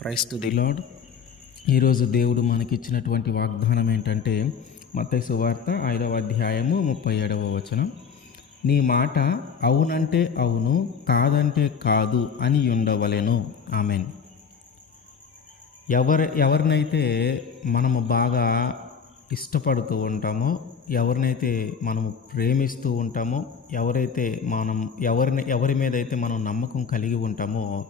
Price to the lord ఈరోజు దేవుడు మనకిచ్చినటువంటి వాగ్దానం ఏంటంటే మత్తయి సువార్త ఐదవ అధ్యాయము ముప్పై ఏడవ వచనం. నీ మాట అవునంటే అవును కాదంటే కాదు అని ఉండవలెను. ఆమెన్. ఎవరి ఎవరినైతే మనము బాగా ఇష్టపడుతూ ఉంటామో ఎవరినైతే మనము ప్రేమిస్తూ ఉంటామో ఎవరైతే మనం ఎవరిని ఎవరి మీద అయితే మనం నమ్మకం కలిగి ఉంటామో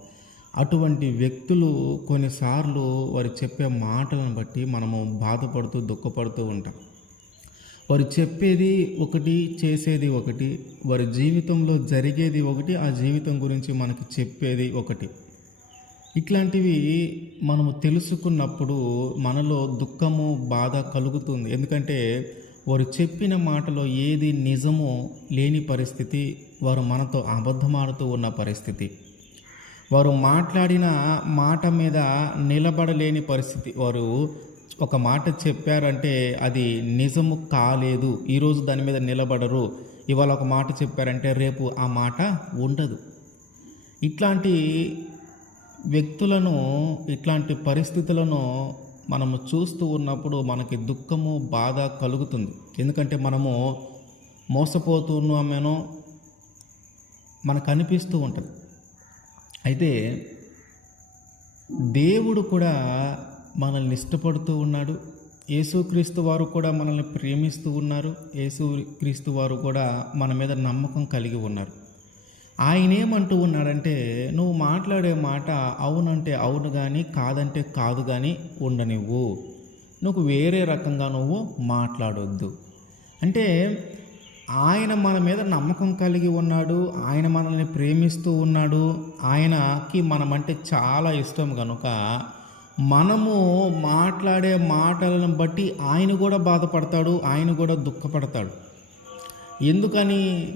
అటువంటి వ్యక్తులు కొన్నిసార్లు వారు చెప్పే మాటలను బట్టి మనము బాధపడుతూ దుఃఖపడుతూ ఉంటాం. వారు చెప్పేది ఒకటి చేసేది ఒకటి వారి జీవితంలో జరిగేది ఒకటి ఆ జీవితం గురించి మనకి చెప్పేది ఒకటి. ఇట్లాంటివి మనము తెలుసుకున్నప్పుడు మనలో దుఃఖము బాధ కలుగుతుంది. ఎందుకంటే వారు చెప్పిన మాటలో ఏది నిజమో లేని పరిస్థితి వారు మనతో అబద్ధమాడుతూ ఉన్న పరిస్థితి. వారు మాట్లాడిన మాట మీద నిలబడలేని పరిస్థితి. వారు ఒక మాట చెప్పారంటే అది నిజము కాలేదు. ఈరోజు దాని మీద నిలబడరు. ఇవాళ ఒక మాట చెప్పారంటే రేపు ఆ మాట ఉండదు. ఇట్లాంటి వ్యక్తులను ఇట్లాంటి పరిస్థితులను మనము చూస్తూ ఉన్నప్పుడు మనకి దుఃఖము బాధ కలుగుతుంది. ఎందుకంటే మనము మోసపోతున్నామేనో మనకు అనిపిస్తూ ఉంటుంది. అయితే దేవుడు కూడా మనల్ని ఇష్టపడుతూ ఉన్నాడు. యేసుక్రీస్తు వారు కూడా మనల్ని ప్రేమిస్తూ ఉన్నారు. యేసుక్రీస్తు వారు కూడా మన మీద నమ్మకం కలిగి ఉన్నారు. ఆయన ఏమంటూ ఉన్నాడంటే నువ్వు మాట్లాడే మాట అవునంటే అవును కానీ కాదంటే కాదు కానీ ఉండనివ్వు. నువ్వు వేరే రకంగా నువ్వు మాట్లాడొద్దు. అంటే ఆయన మన మీద నమ్మకం కలిగి ఉన్నాడు ఆయన మనల్ని ప్రేమిస్తూ ఉన్నాడు. ఆయనకి మనమంటే చాలా ఇష్టం కనుక మనము మాట్లాడే మాటలను బట్టి ఆయన కూడా బాధపడతాడు ఆయన కూడా దుఃఖపడతాడు. ఎందుకని?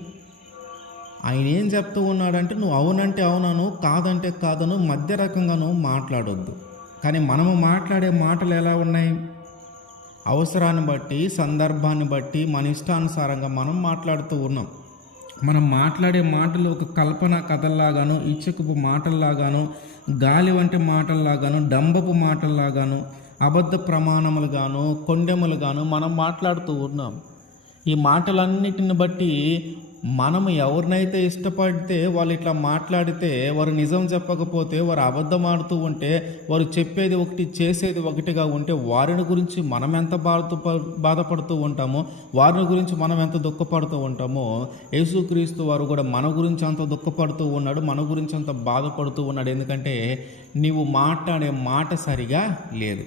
ఆయన ఏం చెప్తూ ఉన్నాడంటే నువ్వు అవునంటే అవునను కాదంటే కాదను మధ్య రకంగాను మాట్లాడొద్దు. కానీ మనము మాట్లాడే మాటలు ఎలా ఉన్నాయి? అవసరాన్ని బట్టి సందర్భాన్ని బట్టి మన ఇష్టానుసారంగా మనం మాట్లాడుతూ ఉన్నాం. మనం మాట్లాడే మాటలు ఒక కల్పన కథల్లాగాను ఇచ్చకపు మాటల్లాగాను గాలి వంటి మాటల్లాగాను డంబపు మాటల్లాగాను అబద్ధ ప్రమాణములుగాను కొండెములుగాను మనం మాట్లాడుతూ ఉన్నాం. ఈ మాటలన్నిటిని బట్టి మనము ఎవరినైతే ఇష్టపడితే వాళ్ళు ఇట్లా మాట్లాడితే వారు నిజం చెప్పకపోతే వారు అబద్ధం ఆడుతూ ఉంటే వారు చెప్పేది ఒకటి చేసేది ఒకటిగా ఉంటే వారిని గురించి మనం ఎంత బాధ బాధపడుతూ ఉంటామో వారిని గురించి మనం ఎంత దుఃఖపడుతూ ఉంటామో యేసుక్రీస్తు వారు కూడా మన గురించి అంత దుఃఖపడుతూ ఉన్నాడు మన గురించి అంత బాధపడుతూ ఉన్నాడు. ఎందుకంటే నీవు మాట్లాడే మాట సరిగా లేదు.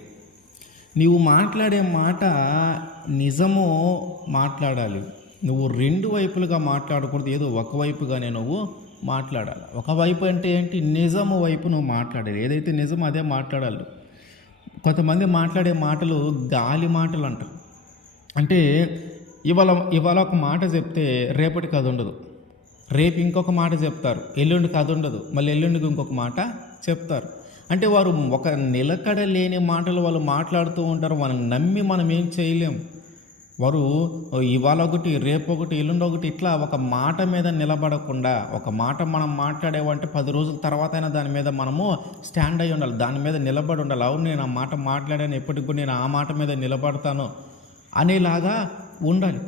నీవు మాట్లాడే మాట నిజము మాట్లాడాలి. నువ్వు రెండు వైపులుగా మాట్లాడకూడదు ఏదో ఒకవైపుగానే నువ్వు మాట్లాడాలి. ఒకవైపు అంటే ఏంటి? నిజము వైపు నువ్వు మాట్లాడాలి. ఏదైతే నిజమో అదే మాట్లాడాలి. కొంతమంది మాట్లాడే మాటలు గాలి మాటలు అంటారు. అంటే ఇవాళ ఇవాళ ఒక మాట చెప్తే రేపటికి అది ఉండదు. రేపు ఇంకొక మాట చెప్తారు. ఎల్లుండికి అది ఉండదు. మళ్ళీ ఎల్లుండికి ఇంకొక మాట చెప్తారు. అంటే వారు ఒక నిలకడ లేని మాటలు వాళ్ళు మాట్లాడుతూ ఉంటారు. మనం నమ్మి మనం ఏం చేయలేం. వారు ఇవాళ ఒకటి రేపు ఒకటి ఎల్లుండి ఒకటి ఇట్లా ఒక మాట మీద నిలబడకుండా ఒక మాట మనం మాట్లాడేవంటే పది రోజుల తర్వాత అయినా దాని మీద మనము స్టాండ్ అయి ఉండాలి దాని మీద నిలబడి ఉండాలి. అవును నేను ఆ మాట మాట్లాడాను ఎప్పటికి కూడా నేను ఆ మాట మీద నిలబడతాను అనేలాగా ఉండాలి.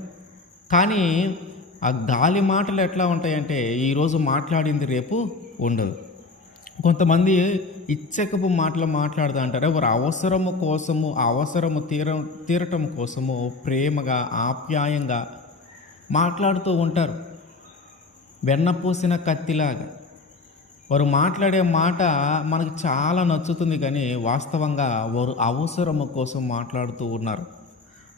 కానీ ఆ గాలి మాటలు ఎట్లా ఉంటాయంటే ఈరోజు మాట్లాడింది రేపు ఉండదు. కొంతమంది ఇచ్చకపు మాటలు మాట్లాడుతూ అంటారు వారు అవసరము కోసము అవసరము తీర తీరటం కోసము ప్రేమగా ఆప్యాయంగా మాట్లాడుతూ ఉంటారు. వెన్నపూసిన కత్తిలాగా. వారు మాట్లాడే మాట మనకు చాలా నచ్చుతుంది కానీ వాస్తవంగా వారు అవసరము కోసం మాట్లాడుతూ ఉన్నారు.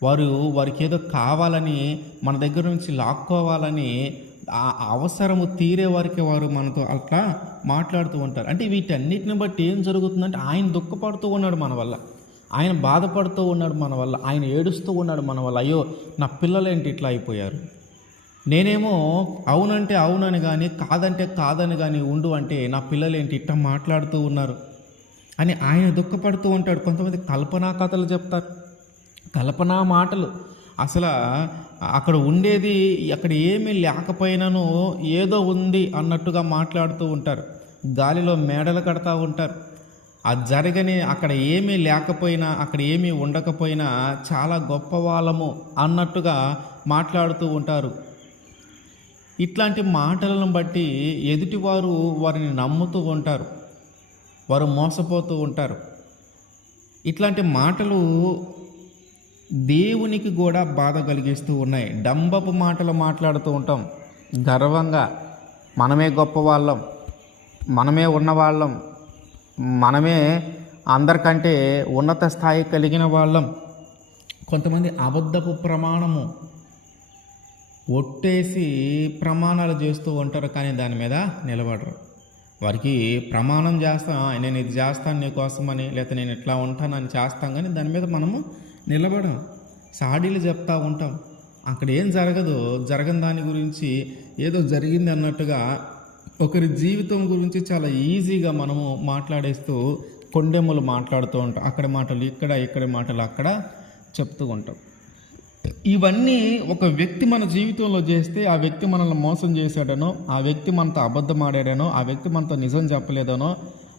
వారు వారికి ఏదో కావాలని మన దగ్గర నుంచి లాక్కోవాలని ఆ అవసరము తీరే వారికి వారు మనతో అట్లా మాట్లాడుతూ ఉంటారు. అంటే వీటన్నిటిని బట్టి ఏం జరుగుతుందంటే ఆయన దుఃఖపడుతూ ఉన్నాడు మన వల్ల. ఆయన బాధపడుతూ ఉన్నాడు మన వల్ల. ఆయన ఏడుస్తూ ఉన్నాడు మన వల్ల. అయ్యో నా పిల్లలేంటి ఇట్లా అయిపోయారు? నేనేమో అవునంటే అవునని కానీ కాదంటే కాదని కానీ ఉండు అంటే నా పిల్లలేంటి ఇట్ట మాట్లాడుతూ ఉన్నారు? అని ఆయన దుఃఖపడుతూ ఉంటాడు. కొంతమంది కల్పనా కథలు చెప్తారు. కల్పనా మాటలు. అసలు అక్కడ ఉండేది అక్కడ ఏమీ లేకపోయినాను ఏదో ఉంది అన్నట్టుగా మాట్లాడుతూ ఉంటారు. గాలిలో మేడలు కడతా ఉంటారు. ఆ జరగని అక్కడ ఏమీ లేకపోయినా అక్కడ ఏమీ ఉండకపోయినా చాలా గొప్ప వాళ్ళము అన్నట్టుగా మాట్లాడుతూ ఉంటారు. ఇట్లాంటి మాటలను బట్టి ఎదుటివారు వారిని నమ్ముతూ ఉంటారు. వారు మోసపోతూ ఉంటారు. ఇట్లాంటి మాటలు దేవునికి కూడా బాధ కలిగిస్తూ ఉన్నాయి. డంబపు మాటలు మాట్లాడుతూ ఉంటాం. గర్వంగా మనమే గొప్ప వాళ్ళం. మనమే ఉన్నవాళ్ళం. మనమే అందరికంటే ఉన్నత స్థాయి కలిగిన వాళ్ళం. కొంతమంది అబద్ధపు ప్రమాణము ఒట్టేసి ప్రమాణాలు చేస్తూ ఉంటారు కానీ దాని మీద నిలబడరు. వారికి ప్రమాణం చేస్తాం. నేను ఇది చేస్తాను నీకోసమని లేకపోతే నేను ఇట్లా ఉంటానని చేస్తాం కానీ దాని మీద మనము నిలబడం. సాడీలు చెప్తా ఉంటాం. అక్కడ ఏం జరగదో జరగని దాని గురించి ఏదో జరిగింది అన్నట్టుగా ఒకరి జీవితం గురించి చాలా ఈజీగా మనము మాట్లాడేస్తూ కొండెములు మాట్లాడుతూ ఉంటాం. అక్కడ మాటలు ఇక్కడ ఇక్కడ మాటలు అక్కడ చెప్తూ ఉంటాం. ఇవన్నీ ఒక వ్యక్తి మన జీవితంలో చేస్తే ఆ వ్యక్తి మనల్ని మోసం చేశాడనో ఆ వ్యక్తి మనతో అబద్ధం ఆడాడనో ఆ వ్యక్తి మనతో నిజం చెప్పలేదనో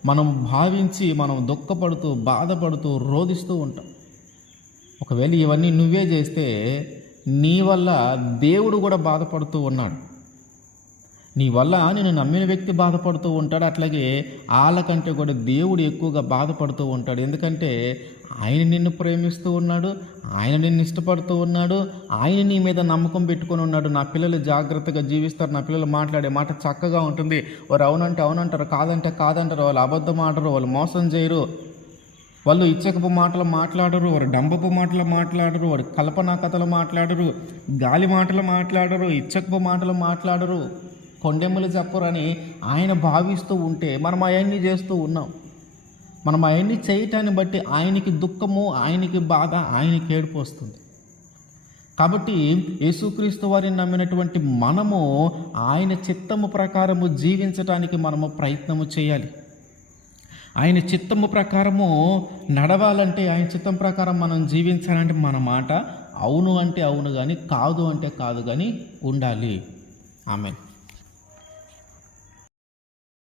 మనం భావించి మనం దుఃఖపడుతూ బాధపడుతూ రోధిస్తూ ఉంటాం. ఒకవేళ ఇవన్నీ నువ్వే చేస్తే నీ వల్ల దేవుడు కూడా బాధపడుతూ ఉన్నాడు. నీ వల్ల నేను నమ్మిన వ్యక్తి బాధపడుతూ ఉంటాడు. అట్లాగే వాళ్ళకంటే కూడా దేవుడు ఎక్కువగా బాధపడుతూ ఉంటాడు. ఎందుకంటే ఆయన నిన్ను ప్రేమిస్తూ ఉన్నాడు ఆయన నిన్ను ఇష్టపడుతూ ఉన్నాడు ఆయన నీ మీద నమ్మకం పెట్టుకొని ఉన్నాడు. నా పిల్లలు జాగ్రత్తగా జీవిస్తారు. నా పిల్లలు మాట్లాడే మాట చక్కగా ఉంటుంది. వారు అవునంటే అవునంటారు కాదంటే కాదంటారు వాళ్ళు అబద్ధం ఆడరు వాళ్ళు మోసం చేయరు. వాళ్ళు ఇచ్చకపు మాటలు మాట్లాడరు వారు డంబపు మాటలు మాట్లాడరు వారు కల్పనా కథలు మాట్లాడరు గాలి మాటలు మాట్లాడరు ఇచ్చకపు మాటలు మాట్లాడరు. కొండెమ్మలు చెప్పరని ఆయన భావిస్తూ ఉంటే మనం అవన్నీ చేస్తూ ఉన్నాం. మనం అవన్నీ చేయటాన్ని బట్టి ఆయనకి దుఃఖము ఆయనకి బాధ ఆయనకి ఏడుపు వస్తుంది. కాబట్టి యేసుక్రీస్తు వారిని నమ్మినటువంటి మనము ఆయన చిత్తము ప్రకారము జీవించటానికి మనము ప్రయత్నము చేయాలి. ఆయన చిత్తము ప్రకారము నడవాలంటే ఆయన చిత్తం ప్రకారం మనం జీవించాలంటే మన మాట అవును అంటే అవును కానీ కాదు అంటే కాదు కానీ ఉండాలి. ఆమె